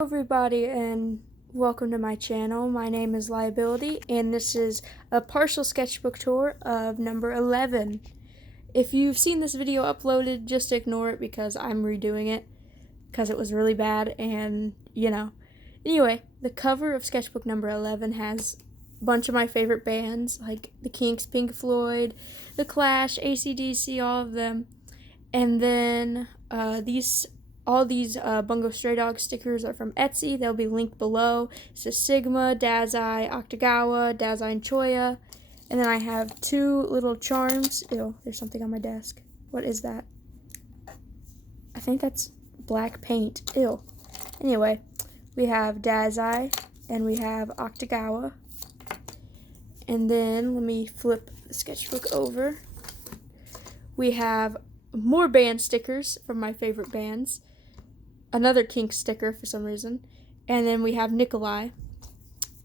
Everybody, and welcome to my channel. My name is Liability, and this is a partial sketchbook tour of number 11. If you've seen this video uploaded, just ignore it because I'm redoing it because it was really bad, and Anyway, the cover of sketchbook number 11 has a bunch of my favorite bands like the Kinks, Pink Floyd, the Clash, AC/DC, all of them. And then all these Bungo Stray Dog stickers are from Etsy. They'll be linked below. It's a Sigma, Dazai, Octagawa, Dazai, and Choya. And then I have two little charms. Ew, there's something on my desk. What is that? I think that's black paint. Ew. Anyway, we have Dazai and we have Octagawa. And then let me flip the sketchbook over. We have more band stickers from my favorite bands. Another Kink sticker for some reason. And then we have Nikolai.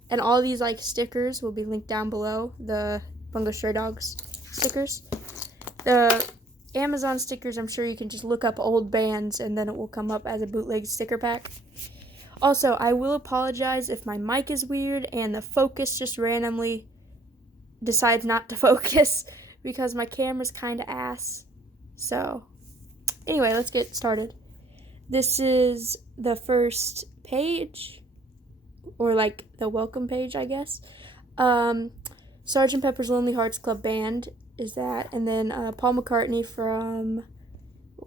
And all these stickers will be linked down below. The Bungo Stray Dogs stickers. The Amazon stickers, I'm sure you can just look up old bands and then it will come up as a bootleg sticker pack. Also, I will apologize if my mic is weird and the focus just randomly decides not to focus because my camera's kind of ass. So, anyway, let's get started. This is the first page, or the welcome page, I guess. Sgt. Pepper's Lonely Hearts Club Band is that, and then Paul McCartney from,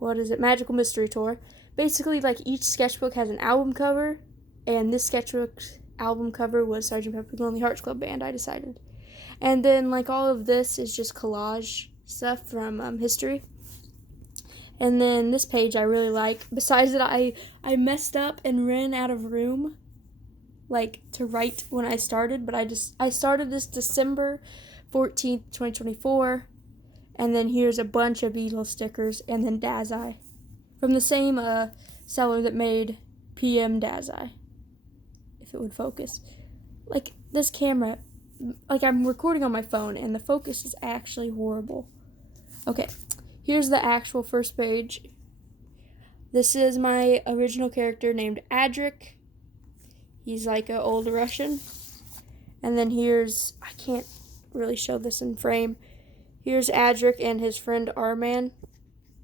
Magical Mystery Tour. Basically, each sketchbook has an album cover, and this sketchbook's album cover was Sgt. Pepper's Lonely Hearts Club Band, I decided. And then, all of this is just collage stuff from history. And then this page I really like. Besides that, I messed up and ran out of room, to write when I started. But I started this December 14th, 2024. And then here's a bunch of Beatles stickers. And then Dazai. From the same seller that made PM Dazai. If it would focus. This camera, I'm recording on my phone. And the focus is actually horrible. Okay. Here's the actual first page. This is my original character named Adric. He's an old Russian. And then I can't really show this in frame. Here's Adric and his friend Arman.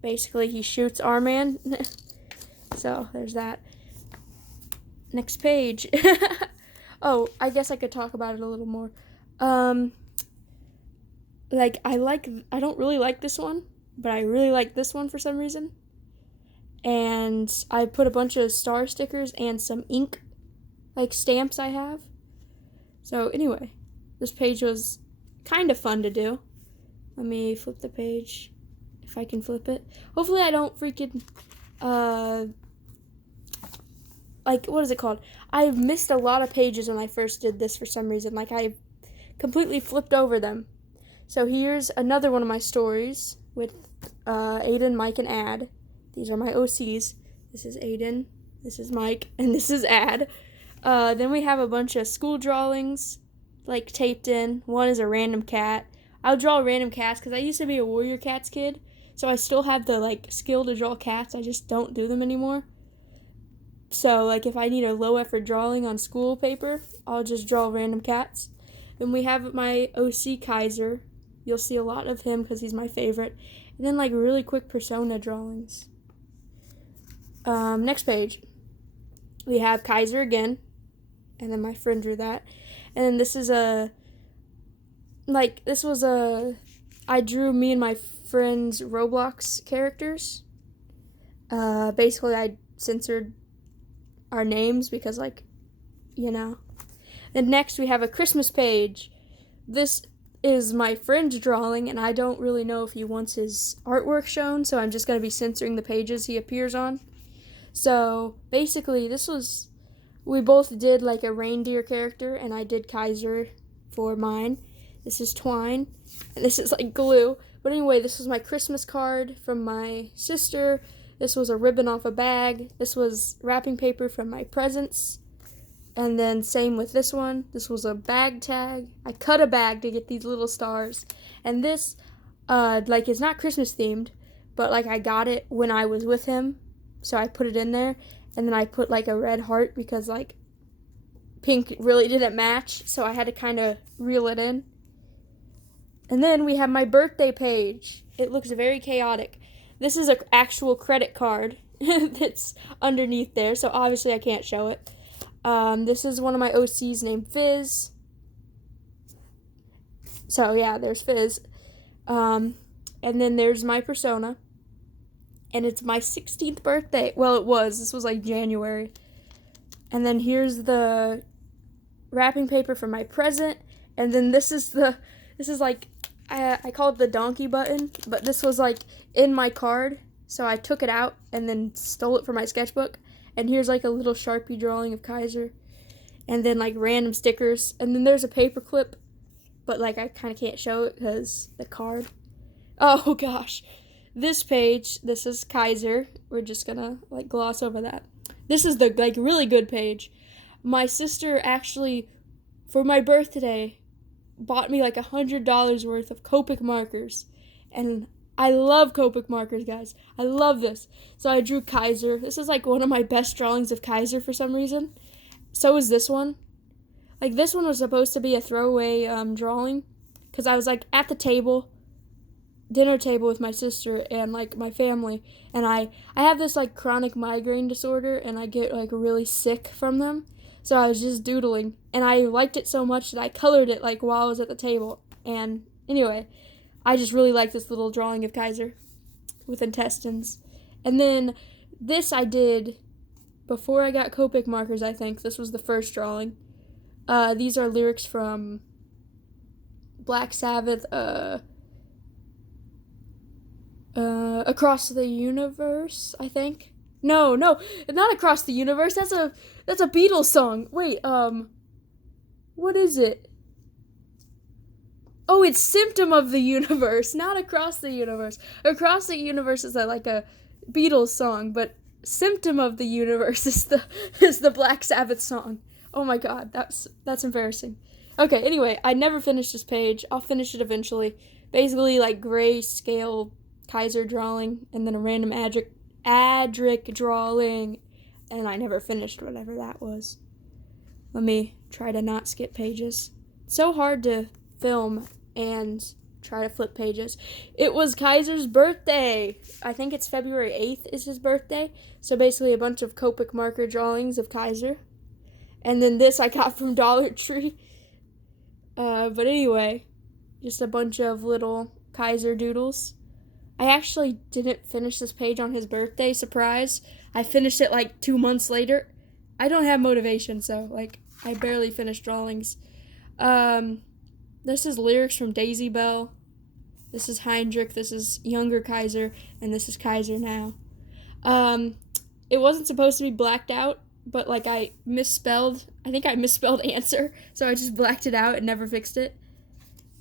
Basically, he shoots Arman. So, there's that. Next page. Oh, I guess I could talk about it a little more. I don't really like this one. But I really like this one for some reason. And I put a bunch of star stickers and some ink, stamps I have. So anyway, this page was kind of fun to do. Let me flip the page, if I can flip it. Hopefully I don't freaking, what is it called? I missed a lot of pages when I first did this for some reason. I completely flipped over them. So here's another one of my stories with Aiden, Mike, and Ad. These are my OCs. This is Aiden, this is Mike, and this is Ad. Then we have a bunch of school drawings, taped in. One is a random cat. I'll draw random cats because I used to be a Warrior Cats kid, so I still have the skill to draw cats. I just don't do them anymore. So if I need a low effort drawing on school paper, I'll just draw random cats. Then we have my OC Kaiser. You'll see a lot of him because he's my favorite. And then really quick persona drawings. Next page. We have Kaiser again. And then my friend drew that. And then this is I drew me and my friend's Roblox characters. Basically I censored our names because Then next we have a Christmas page. This is my friend's drawing, and I don't really know if he wants his artwork shown, so I'm just going to be censoring the pages he appears on. So, basically, we both did a reindeer character, and I did Kaiser for mine. This is twine, and this is glue. But anyway, this was my Christmas card from my sister. This was a ribbon off a bag. This was wrapping paper from my presents. And then same with this one. This was a bag tag. I cut a bag to get these little stars. And this, it's not Christmas themed, but I got it when I was with him. So I put it in there. and then I put like a red heart because like pink really didn't match, so I had to kind of reel it in. And then we have my birthday page. It looks very chaotic. This is an actual credit card that's underneath there, so obviously I can't show it. This is one of my OCs named Fizz. So yeah, there's Fizz. And then there's my persona. And it's my 16th birthday. Well, it was. This was like January. And then here's the wrapping paper for my present. And then this is like, I call it the donkey button, but this was like in my card. So I took it out and then stole it from my sketchbook. And here's like a little Sharpie drawing of Kaiser. And then like random stickers. And then there's a paper clip, but like I kind of can't show it because the card. Oh gosh. This page, this is Kaiser. We're just gonna like gloss over that. This is the like really good page. My sister actually, for my birthday, bought me like $100 worth of Copic markers. And I love Copic markers, guys. I love this. So I drew Kaiser. This is like one of my best drawings of Kaiser for some reason. So is this one. Like this one was supposed to be a throwaway drawing because I was like at the dinner table with my sister and like my family, and I have this like chronic migraine disorder and I get like really sick from them. So I was just doodling and I liked it so much that I colored it like while I was at the table. And anyway, I just really like this little drawing of Kaiser with intestines. And then this I did before I got Copic markers, I think. This was the first drawing. These are lyrics from Black Sabbath, Across the Universe, I think. No, not Across the Universe. That's a Beatles song. Wait, what is it? Oh, it's Symptom of the Universe, not Across the Universe. Across the Universe is like a Beatles song, but Symptom of the Universe is the Black Sabbath song. Oh my god, that's embarrassing. Okay, anyway, I never finished this page. I'll finish it eventually. Basically, like grayscale Kaiser drawing, and then a random Adric drawing, and I never finished whatever that was. Let me try to not skip pages. It's so hard to film and try to flip pages. It was Kaiser's birthday. I think it's February 8th is his birthday. So basically a bunch of Copic marker drawings of Kaiser. And then this I got from Dollar Tree. But anyway, just a bunch of little Kaiser doodles. I actually didn't finish this page on his birthday, surprise. I finished it like 2 months later. I don't have motivation, so like I barely finished drawings. This is lyrics from Daisy Bell. This is Heinrich. This is younger Kaiser, and this is Kaiser now. It wasn't supposed to be blacked out, but like I think I misspelled answer, so I just blacked it out and never fixed it.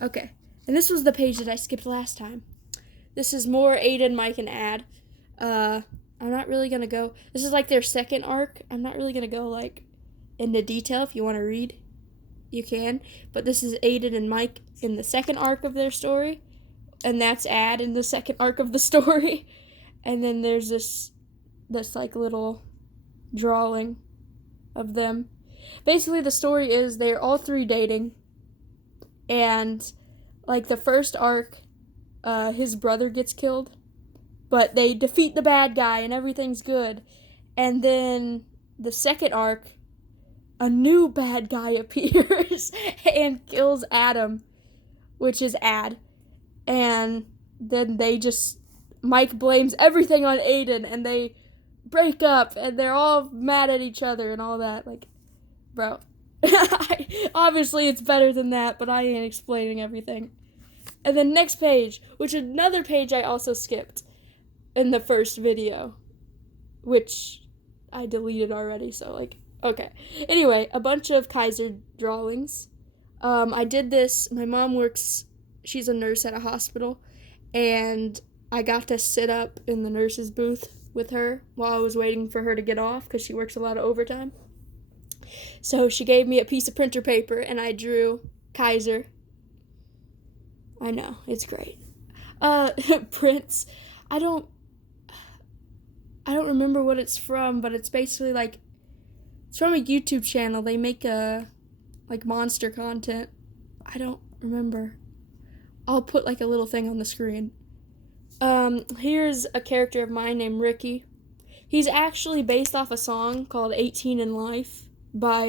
Okay, and this was the page that I skipped last time. This is more Aiden, Mike, and Ad. I'm not really gonna go. This is like their second arc. I'm not really gonna go like into detail. If you want to read, you can. But this is Aiden and Mike in the second arc of their story, and that's Ad in the second arc of the story. And then there's this like little drawing of them. Basically, the story is they're all three dating, and like the first arc, his brother gets killed, but they defeat the bad guy and everything's good. And then the second arc, a new bad guy appears and kills Adam, which is Ad. And then Mike blames everything on Aiden, and they break up, and they're all mad at each other and all that. Like, bro, obviously it's better than that, but I ain't explaining everything. And then next page, which another page I also skipped in the first video, which I deleted already, so like, okay. Anyway, a bunch of Kaiser drawings. I did this, my mom she's a nurse at a hospital, and I got to sit up in the nurse's booth with her while I was waiting for her to get off, because she works a lot of overtime. So she gave me a piece of printer paper, and I drew Kaiser. I know, it's great. Prince, I don't remember what it's from, but it's basically like, it's from a YouTube channel. They make like monster content. I don't remember. I'll put like a little thing on the screen. Here's a character of mine named Ricky. He's actually based off a song called 18 in Life by,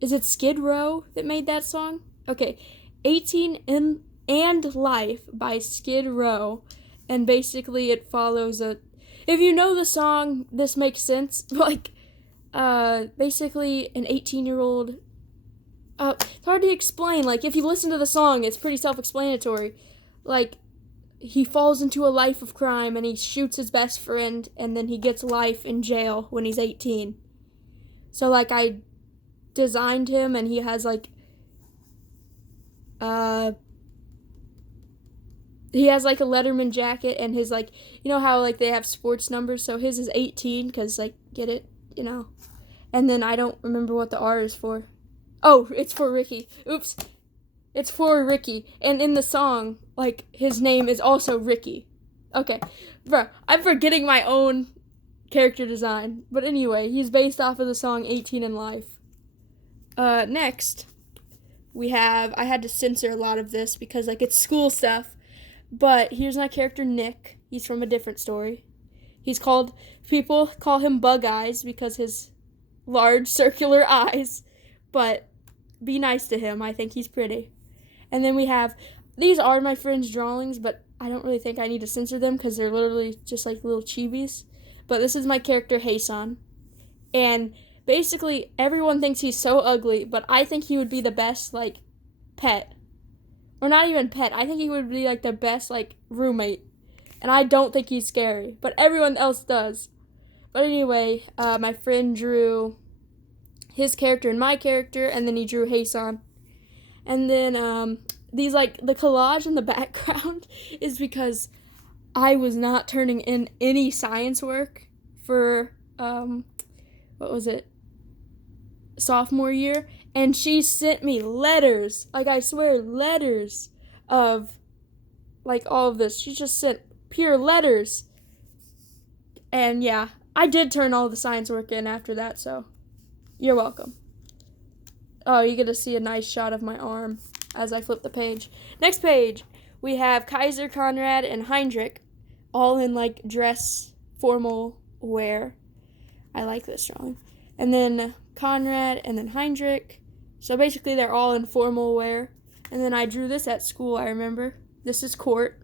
is it Skid Row that made that song? Okay, 18 and Life by Skid Row. And basically it follows if you know the song, this makes sense. Like, basically an 18-year-old, it's hard to explain. Like, if you listen to the song, it's pretty self-explanatory. Like, he falls into a life of crime and he shoots his best friend and then he gets life in jail when he's 18. So, like, I designed him and he has, like, he has, like, a Letterman jacket and his, like, you know how, like, they have sports numbers? So his is 18 because, like, get it? You know? And then I don't remember what the R is for. Oh, it's for Ricky. Oops. It's for Ricky. And in the song, like, his name is also Ricky. Okay. Bro, I'm forgetting my own character design. But anyway, he's based off of the song 18 in Life. Next, I had to censor a lot of this because, like, it's school stuff. But here's my character, Nick. He's from a different story. People call him Bug Eyes because his large circular eyes. But be nice to him. I think he's pretty. And then these are my friend's drawings, but I don't really think I need to censor them because they're literally just like little chibis. But this is my character, Hasan. And basically, everyone thinks he's so ugly, but I think he would be the best, like, pet. Or not even pet. I think he would be, like, the best, like, roommate. And I don't think he's scary, but everyone else does. But anyway, my friend drew his character and my character, and then he drew Hasan. And then these, like, the collage in the background is because I was not turning in any science work for, sophomore year. And she sent me letters, like, I swear, letters of, like, all of this. She just sent pure letters. And, yeah, I did turn all the science work in after that, so you're welcome. Oh, you get to see a nice shot of my arm as I flip the page. Next page, we have Kaiser, Conrad, and Heinrich, all in, like, dress formal wear. I like this drawing. And then Conrad, and then Heinrich. So basically, they're all in formal wear. And then I drew this at school, I remember. This is Court.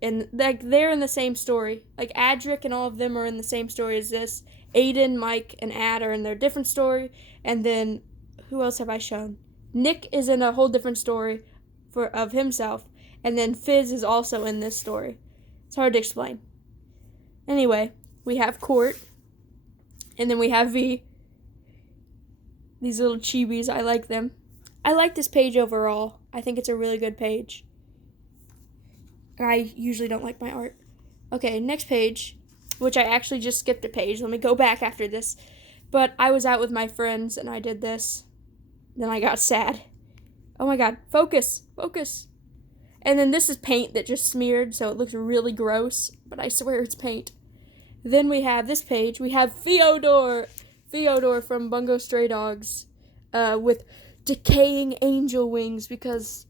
And, like, they're in the same story. Like, Adric and all of them are in the same story as this. Aiden, Mike, and Ad are in their different story. And then who else have I shown? Nick is in a whole different story of himself. And then Fizz is also in this story. It's hard to explain. Anyway, we have Court. And then we have V. These little chibis, I like them. I like this page overall. I think it's a really good page. And I usually don't like my art. Okay, next page, which I actually just skipped a page. Let me go back after this. But I was out with my friends and I did this. Then I got sad. Oh my god, focus. And then this is paint that just smeared, so it looks really gross. But I swear it's paint. Then we have this page. We have Fyodor from Bungo Stray Dogs with decaying angel wings because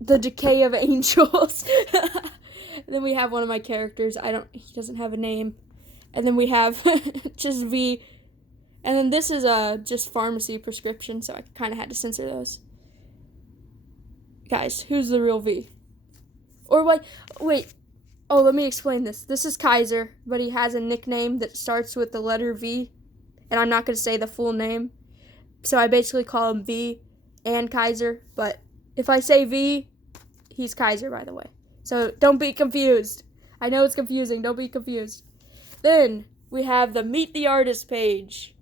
the decay of angels. Then we have one of my characters. He doesn't have a name. And then we have just V. And then this is just pharmacy prescription, so I kind of had to censor those. Guys, who's the real V? Or wait. Oh, let me explain this. This is Kaiser, but he has a nickname that starts with the letter V, and I'm not going to say the full name. So I basically call him V and Kaiser, but if I say V, he's Kaiser, by the way. So don't be confused. I know it's confusing. Don't be confused. Then we have the Meet the Artist page.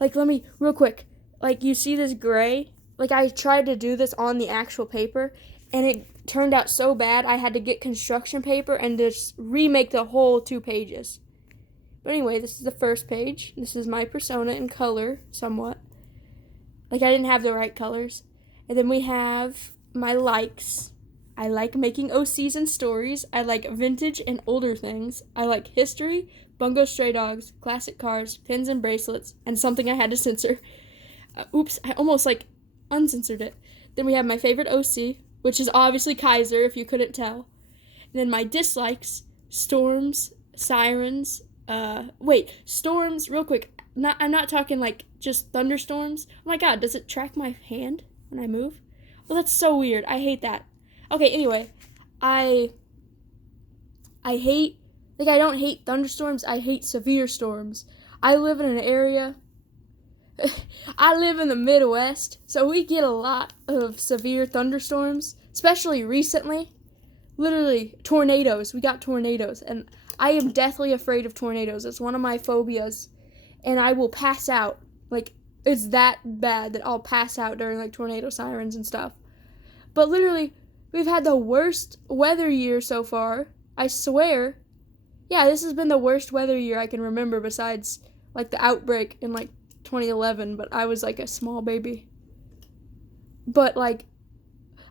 Like, let me, real quick. Like, you see this gray? Like, I tried to do this on the actual paper, and it turned out so bad I had to get construction paper and just remake the whole 2 pages. But anyway, this is the first page. This is my persona in color, somewhat. Like, I didn't have the right colors. And then we have my likes. I like making OCs and stories. I like vintage and older things. I like history, Bungo Stray Dogs, classic cars, pins and bracelets, and something I had to censor. Oops, I almost uncensored it. Then we have my favorite OC, which is obviously Kaiser, if you couldn't tell. And then my dislikes, storms, sirens. Storms, real quick. I'm not talking just thunderstorms. Oh my god, does it track my hand when I move? Well, that's so weird. I hate that. Okay, anyway, I hate, I don't hate thunderstorms, I hate severe storms. I live in an area, I live in the Midwest, so we get a lot of severe thunderstorms, especially recently. Literally, tornadoes. We got tornadoes, and I am deathly afraid of tornadoes. It's one of my phobias, and I will pass out. It's that bad that I'll pass out during, tornado sirens and stuff. But literally, we've had the worst weather year so far. I swear. Yeah, this has been the worst weather year I can remember besides, the outbreak in, 2011, but I was, a small baby. But,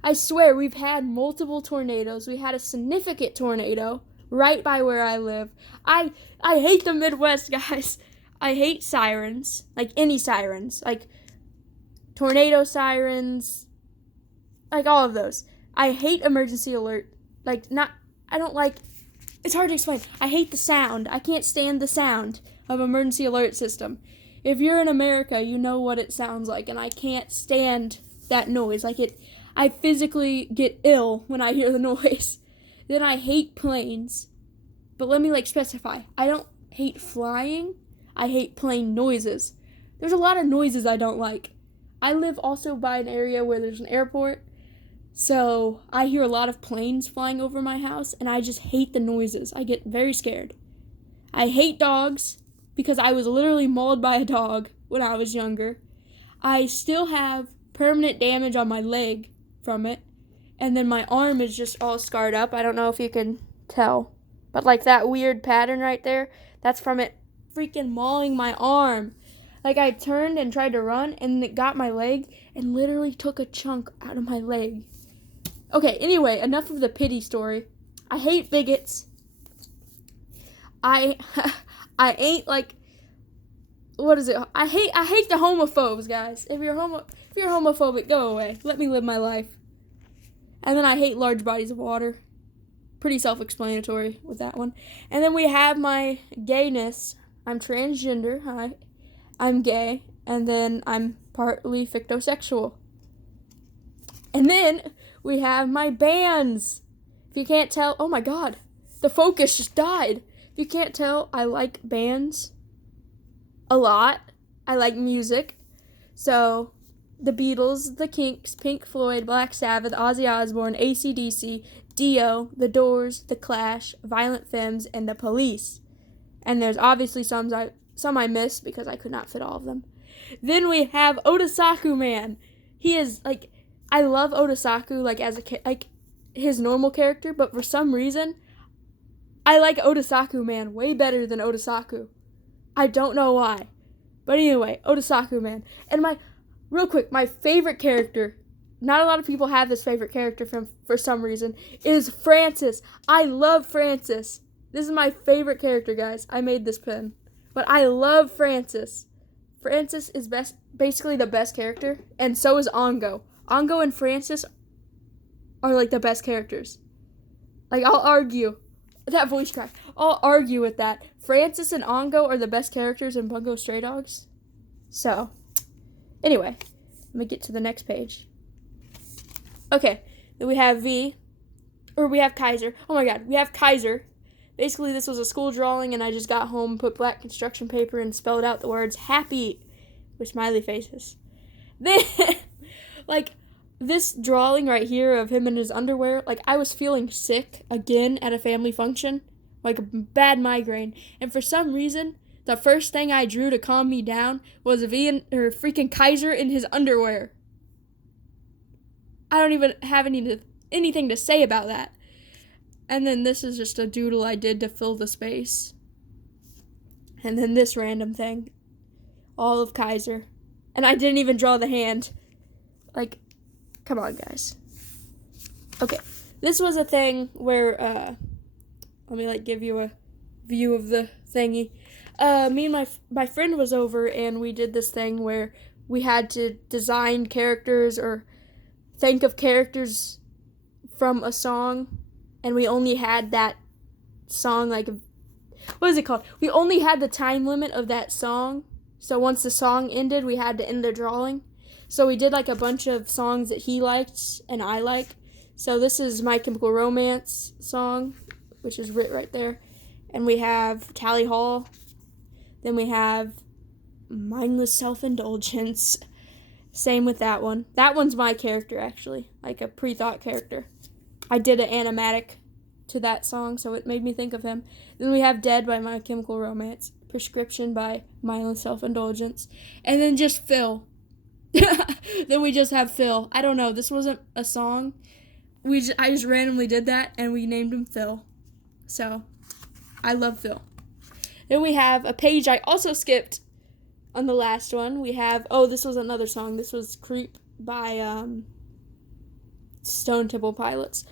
I swear, we've had multiple tornadoes. We had a significant tornado right by where I live. I hate the Midwest, guys. I hate sirens. Any sirens. Tornado sirens. All of those. I hate emergency alert. It's hard to explain. I hate the sound. I can't stand the sound of emergency alert system. If you're in America, you know what it sounds like, and I can't stand that noise. I physically get ill when I hear the noise. Then I hate planes. But let me specify. I don't hate flying. I hate plane noises. There's a lot of noises I don't like. I live also by an area where there's an airport. So I hear a lot of planes flying over my house, and I just hate the noises. I get very scared. I hate dogs because I was literally mauled by a dog when I was younger. I still have permanent damage on my leg from it, and then my arm is just all scarred up. I don't know if you can tell, but that weird pattern right there, that's from it freaking mauling my arm. I turned and tried to run, and it got my leg and literally took a chunk out of my leg. Okay, anyway, enough of the pity story. I hate bigots. I ain't what is it? I hate the homophobes, guys. If you're homophobic, go away. Let me live my life. And then I hate large bodies of water. Pretty self-explanatory with that one. And then we have my gayness. I'm transgender. Hi. I'm gay. And then I'm partly fictosexual. And then we have my bands. If you can't tell, oh my god, the focus just died. If you can't tell, I like bands a lot. I like music. So, the Beatles, the Kinks, Pink Floyd, Black Sabbath, Ozzy Osbourne, AC/DC, Dio, The Doors, The Clash, Violent Femmes, and The Police. And there's obviously some I missed because I could not fit all of them. Then we have Otasaku Man. He is I love Otasaku as a his normal character, but for some reason I like Otasaku Man way better than Otasaku. I don't know why. But anyway, Otasaku Man. And real quick, my favorite character, not a lot of people have this favorite character for some reason, is Francis. I love Francis. This is my favorite character, guys. I made this pen. But I love Francis. Francis is basically the best character, and so is Ongo. Ongo and Francis are the best characters. I'll argue. That voice crack. I'll argue with that. Francis and Ongo are the best characters in Bungo Stray Dogs. So, anyway, let me get to the next page. Okay, then we have we have Kaiser. Oh my god, we have Kaiser. Basically, this was a school drawing, and I just got home, put black construction paper, and spelled out the words happy with smiley faces. Then, this drawing right here of him in his underwear, I was feeling sick again at a family function, a bad migraine, and for some reason, the first thing I drew to calm me down was freaking Kaiser in his underwear. I don't even have anything to say about that. And then this is just a doodle I did to fill the space. And then this random thing. All of Kaiser. And I didn't even draw the hand. Come on, guys. Okay. This was a thing where, let me give you a view of the thingy. Me and my friend was over, and we did this thing where we had to design characters or think of characters from a song, and we only had that song, what is it called? We only had the time limit of that song. So once the song ended, we had to end the drawing. So we did a bunch of songs that he liked and I like. So this is My Chemical Romance song, which is right there. And we have Tally Hall. Then we have Mindless Self-Indulgence. Same with that one. That one's my character, actually. A pre-thought character. I did an animatic to that song, so it made me think of him. Then we have Dead by My Chemical Romance. Prescription by Mindless Self-Indulgence. And then just Phil. Then we just have Phil. I don't know. This wasn't a song. I just randomly did that, and we named him Phil. So, I love Phil. Then we have a page I also skipped on the last one. We have, this was another song. This was Creep by Stone Temple Pilots.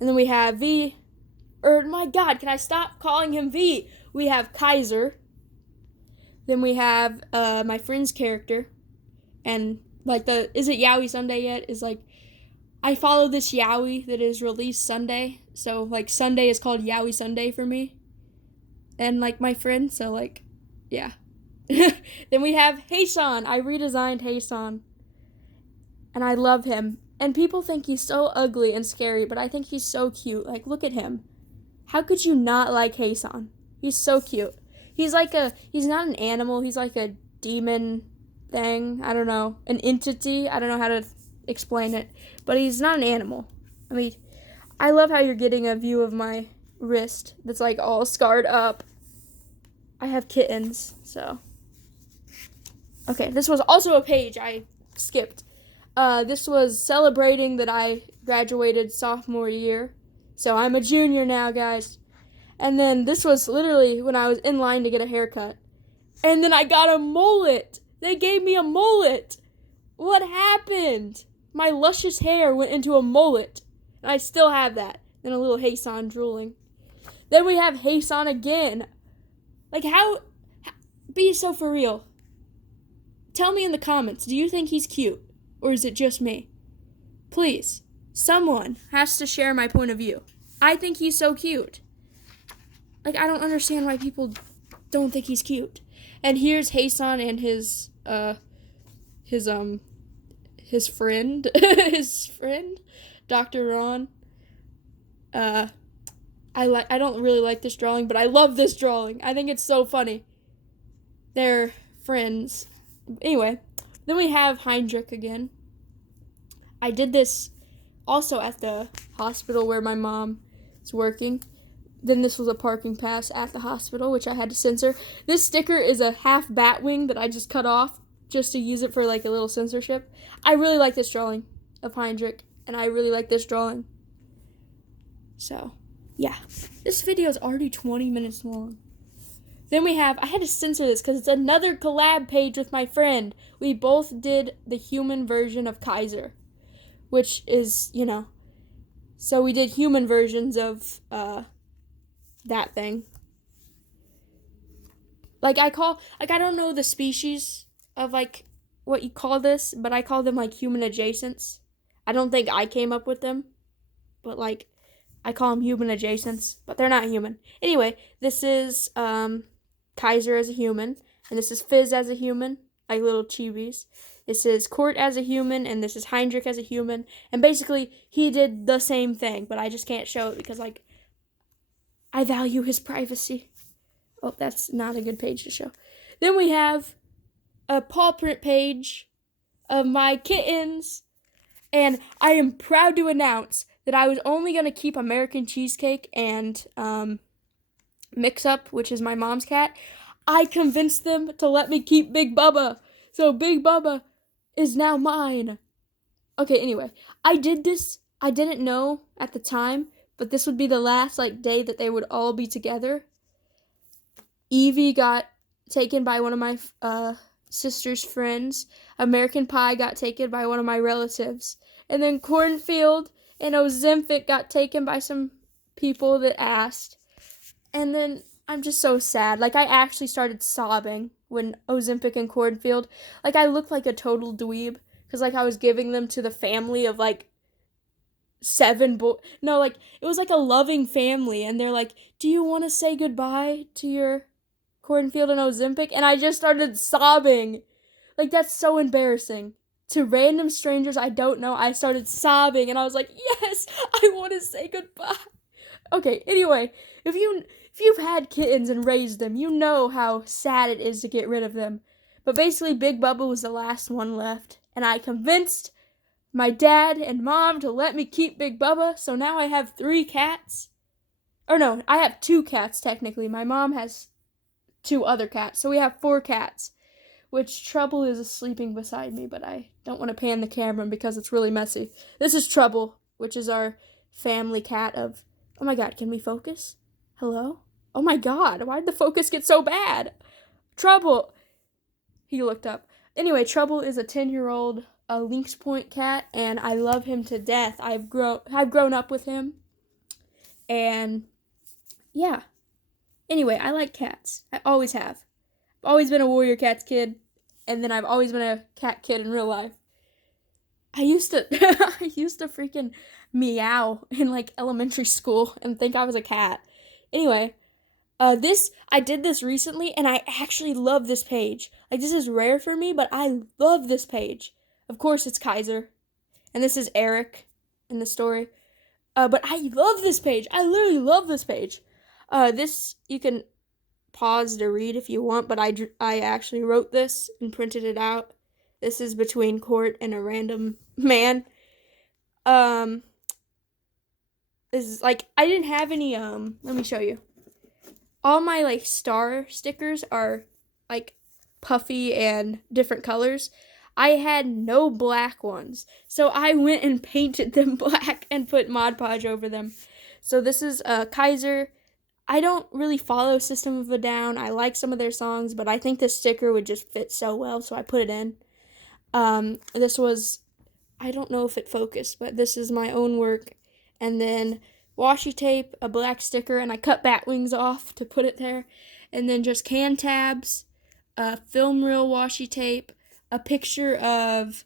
And then we have my God, can I stop calling him V? We have Kaiser. Then we have my friend's character. And is it Yowie Sunday yet? I follow this Yowie that is released Sunday. So Sunday is called Yowie Sunday for me. And my friend, so yeah. Then we have Hasan. I redesigned Hasan. And I love him. And people think he's so ugly and scary, but I think he's so cute. Look at him. How could you not like Hasan? He's so cute. He's he's not an animal. He's a demon thing. I don't know. An entity. I don't know how to explain it. But he's not an animal. I mean, I love how you're getting a view of my wrist that's all scarred up. I have kittens, so. Okay, this was also a page I skipped. This was celebrating that I graduated sophomore year. So I'm a junior now, guys. And then this was literally when I was in line to get a haircut. And then I got a mullet. They gave me a mullet. What happened? My luscious hair went into a mullet. And I still have that. And a little Hasan drooling. Then we have Hasan again. Be so for real. Tell me in the comments, do you think he's cute? Or is it just me? Please, someone has to share my point of view. I think he's so cute. I don't understand why people don't think he's cute. And here's Hasan and his friend, Dr. Ron. I don't really like this drawing, but I love this drawing. I think it's so funny. They're friends. Anyway, then we have Heinrich again. I did this also at the hospital where my mom is working. Then this was a parking pass at the hospital, which I had to censor. This sticker is a half bat wing that I just cut off just to use it for a little censorship. I really like this drawing of Heinrich, and I really like this drawing. So, yeah. This video is already 20 minutes long. Then we have, I had to censor this because it's another collab page with my friend. We both did the human version of Kaiser, which is, so we did human versions of that thing. I don't know the species of what you call this, but I call them human adjacents. I don't think I came up with them, but I call them human adjacents, but they're not human. Anyway, this is Kaiser as a human, and this is Fizz as a human, little chibis. This is Court as a human, and this is Heinrich as a human. And basically, he did the same thing, but I just can't show it because, I value his privacy. Oh, that's not a good page to show. Then we have a paw print page of my kittens. And I am proud to announce that I was only going to keep American Cheesecake and Mix Up, which is my mom's cat. I convinced them to let me keep Big Bubba. So Big Bubba is now mine. Okay, anyway. I did this. I didn't know at the time, but this would be the last day that they would all be together. Evie got taken by one of my sister's friends. American Pie got taken by one of my relatives. And then Cornfield and Ozempic got taken by some people that asked. And then I'm just so sad. Like, I actually started sobbing when Ozempic and cornfield. Like, I looked like a total dweeb because, like, I was giving them to the family of, like, no, like, it was like a loving family, and they're like, do you want to say goodbye to your cornfield and Ozempic? And I just started sobbing. Like, that's so embarrassing. To random strangers I don't know, I started sobbing, and I was like, yes, I want to say goodbye. Okay, anyway, if you've had kittens and raised them, you know how sad it is to get rid of them. But basically, Big Bubba was the last one left, and I convinced my dad and mom to let me keep Big Bubba, so now I have 3 cats. Or no, I have 2 cats technically. My mom has 2 other cats, so we have 4 cats. Which Trouble is sleeping beside me, but I don't want to pan the camera because it's really messy. This is Trouble, which is our family cat of... Oh my god, can we focus? Hello? Oh my god, why did the focus get so bad? Trouble! He looked up. Anyway, Trouble is a 10-year-old Lynx Point cat, and I love him to death. I've grown up with him, and yeah. Anyway, I like cats. I always have. I've always been a Warrior Cats kid, and then I've always been a cat kid in real life. I used to freaking meow in like elementary school and think I was a cat. Anyway, I did this recently, and I actually love this page. Like, this is rare for me, but I love this page. Of course, it's Kaiser, and this is Eric in the story. But I love this page. I literally love this page. This, you can pause to read if you want, but I actually wrote this and printed it out. This is between Court and a random man. This is, like, I didn't have any, let me show you. All my, like, star stickers are, like, puffy and different colors. I had no black ones, so I went and painted them black and put Mod Podge over them. So this is Kaiser. I don't really follow System of a Down. I like some of their songs, but I think this sticker would just fit so well, so I put it in. This was, I don't know if it focused, but this is my own work. And then washi tape, a black sticker, and I cut bat wings off to put it there. And then just can tabs, film reel washi tape, a picture of,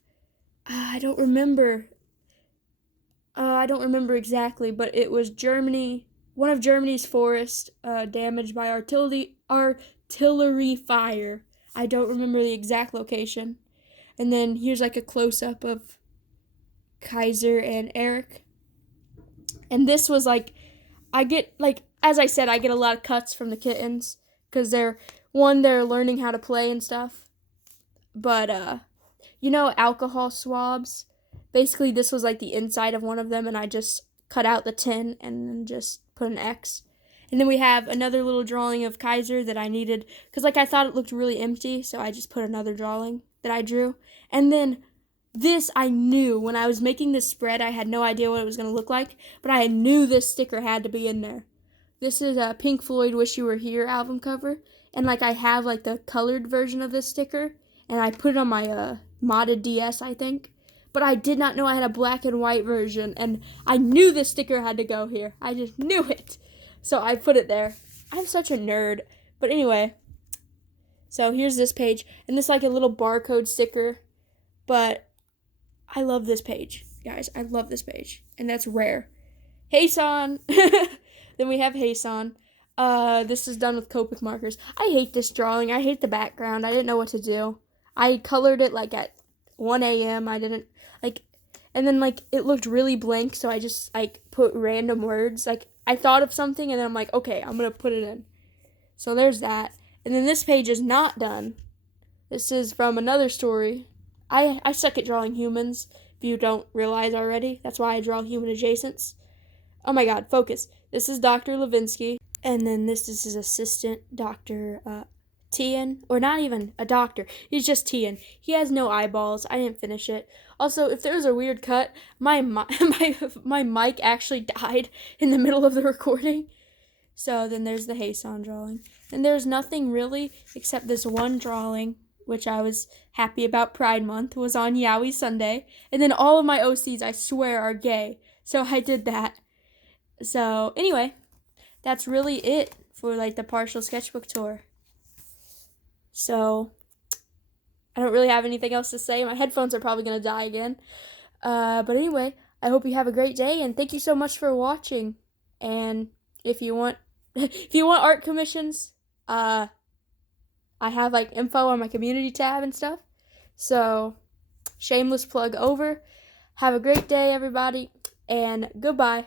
I don't remember exactly, but it was Germany, one of Germany's forests damaged by artillery fire. I don't remember the exact location. And then here's like a close-up of Kaiser and Eric. And this was like, I get, like, as I said, I get a lot of cuts from the kittens because they're learning how to play and stuff. But, you know, alcohol swabs? Basically, this was like the inside of one of them, and I just cut out the tin and then just put an X. And then we have another little drawing of Kaiser that I needed, because, like, I thought it looked really empty, so I just put another drawing that I drew. And then this, I knew, when I was making this spread, I had no idea what it was going to look like, but I knew this sticker had to be in there. This is a Pink Floyd Wish You Were Here album cover, and, like, I have, like, the colored version of this sticker, and I put it on my modded DS, I think. But I did not know I had a black and white version, and I knew this sticker had to go here. I just knew it. So I put it there. I'm such a nerd. But anyway, so here's this page, and this is like a little barcode sticker. But I love this page, guys. I love this page, and that's rare. Hey-san. Then we have Hey-san. This is done with Copic markers. I hate this drawing. I hate the background. I didn't know what to do. I colored it like at 1 a.m. I didn't, like, and then, like, it looked really blank, so I just, like, put random words. Like, I thought of something, and then I'm like, okay, I'm going to put it in. So there's that. And then this page is not done. This is from another story. I suck at drawing humans, if you don't realize already. That's why I draw human adjacents. Oh my god, focus. This is Dr. Levinsky, and then this is his assistant, Dr. Tian, or not even a doctor. He's just Tian. He has no eyeballs. I didn't finish it. Also, if there was a weird cut, my mic actually died in the middle of the recording. So then there's the Hey-san drawing. And there's nothing really except this one drawing, which I was happy about Pride Month, was on Yowie Sunday. And then all of my OCs, I swear, are gay. So I did that. So anyway, that's really it for like the partial sketchbook tour. So I don't really have anything else to say. My headphones are probably gonna die again. But anyway, I hope you have a great day, and thank you so much for watching. And if you want, if you want art commissions, I have like info on my community tab and stuff. So, shameless plug over. Have a great day, everybody, and goodbye.